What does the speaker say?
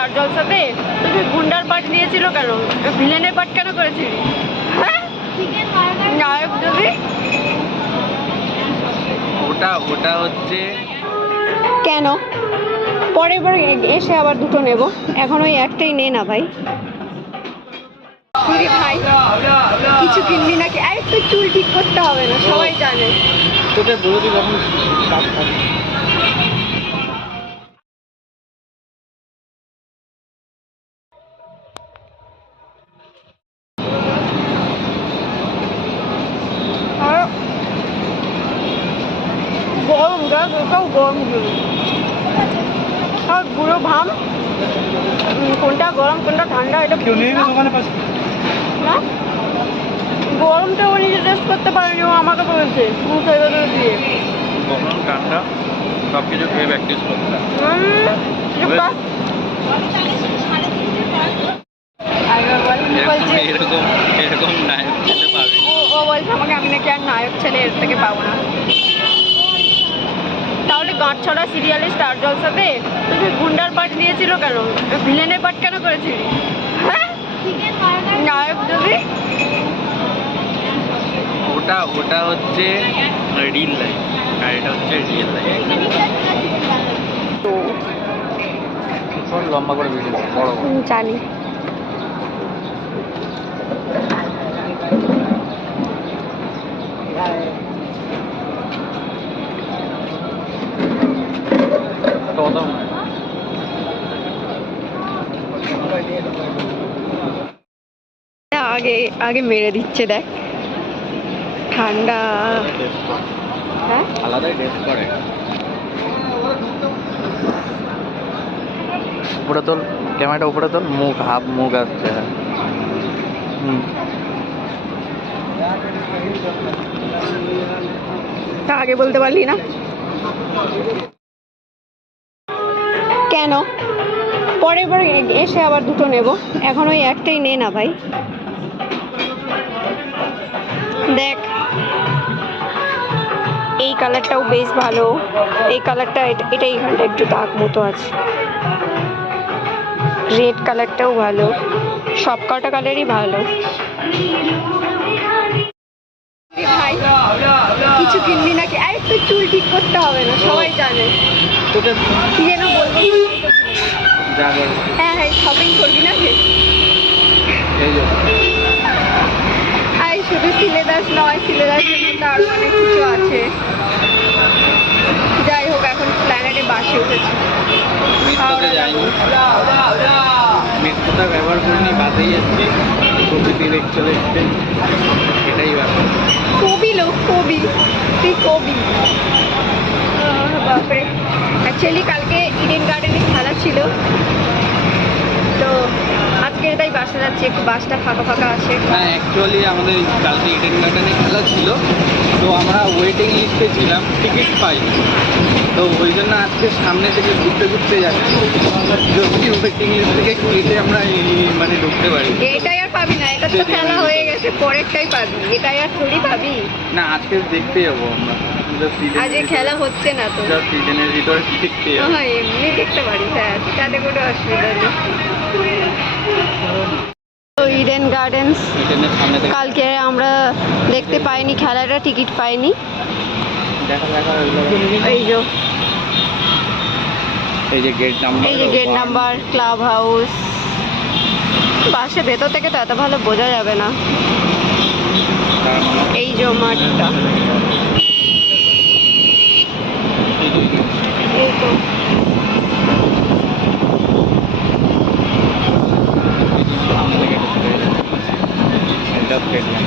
Star জলসাতে? তোকে গুন্ডার part নিয়েছিল কেন? ভিলেনের পার্ট কেন করেছিলি? হ্যাঁ? নায়ক যদি? ওটা ওটা হচ্ছে কেন? পরের বার এসে আবার দুটো নেব। এখন ওই একটাই নে না ভাই। কিরে ভাই কিছু কিনবি নাকি? আরে তো চুল ঠিক করতে হবে না সবাই জানে। তোকে বলে দিই যখন গরম আর গুঁড়ো ভাম। কোনটা গরম কোনটা ঠান্ডা এটা না? গরমটা ও নিজে টেস্ট করতে পারেনি ও আমাকে বলেছে দিয়ে। কখন ঠান্ডা সব কিছু খেয়ে প্র্যাকটিস করতে উম, চুপটা। আর ও বল- বলছে এরকম এরকম নায়ক খেতে পাবে। ও ও বলছে আমাকে আমি নাকি আর নায়ক ছেলে এর থেকে পাবো না। তাহলে ছড়া সিরিয়ালে স্টার জলসাতে তোকে গুন্ডার পার্ট নিয়েছিল কেন? ভিলেনের পার্ট কেন করেছিলি? হ্যাঁ? নায়ক যদি? ওটা ওটা হচ্ছে রিল লাইফ আর এটা হচ্ছে রিয়েল লাইফ তো লম্বা করে ভিডিও বড় বড় জানি। কত আগে আগে মেরে দিচ্ছে দেখ। ঠান্ডা। হ্যাঁ? আলাদাই টেস্ট করে। উপরে তোল ক্যামেরাটা উপরে তোল মুখ হাফ মুখ আসছে। হুম। তা আগে বলতে পারলি না? কেন? পরের বার এসে আবার দুটো নেব। এখন ওই একটাই নে না ভাই। দেখ। এই কালারটাও বেশ ভালো। এই কালারটা এটা এইখানটা একটু দাগ মতো আছে। রেড কালারটাও ভালো। সব কটা কালারই ভালো। ভাই, কিছু কিনবি নাকি? আরে তো চুল ঠিক করতে হবে না, সবাই জানে। তোকে কি যেন বলব? যা করে হ্যাঁ হ্যাঁ শপিং করবি না হে এই যে। আর শুধু সিলেদাস নয় সিলেদাসের মধ্যে আরও অনেক কিছু আছে। যাই হোক এখন প্ল্যানেটে বাসে উঠেছি। মিত্রটা ব্যবহার করিনি বাদেই এসছি প্রকৃতি দেখ চলে এসছে। এটাই ব্যাপার। কবি লোক কবি। তুই কবি। বাপরে। অ্যাকচুয়ালি কালকে ইডেন গার্ডেনে খেলা ছিল। তো আজকে তাই বাসে যাচ্ছি একটু বাসটা ফাঁকা ফাঁকা আছে। হ্যাঁ অ্যাকচুয়ালি আমাদের কালকে ইডেন গার্ডেনে খেলা ছিল। তো আমরা ওয়েটিং লিস্টে ছিলাম টিকিট পাই তো ওই জন্য আজকে সামনে থেকে ঘুরতে ঘুরতে যাচ্ছি। যদি ওয়েটিং লিস্ট থেকে কুড়িতে আমরা মানে ঢুকতে পারি এটাই আর পাবি না এটা তো খেলা হয়ে গেছে পরেরটাই পাবি। এটাই আর থোড়ি পাবি? না আজকে দেখতে যাব আমরা। আজকে খেলা হচ্ছে না তো। জাস্ট ভিতরে দেখতে হ্যাঁ এমনি দেখতে পারি হ্যাঁ তাতে কোনো অসুবিধা নেই। ইডেন গার্ডেন্স কালকে আমরা দেখতে পাইনি খেলাটা টিকিট পাইনি। দেখা দেখা ওইগুলো। এই যে এই যে গেট নাম্বার এই যে গেট নাম্বার ক্লাব হাউস বাসে ভেতর থেকে তো এত ভালো বোঝা যাবে না। এই যে মাঠটা এই তো এটা স্টেডিয়াম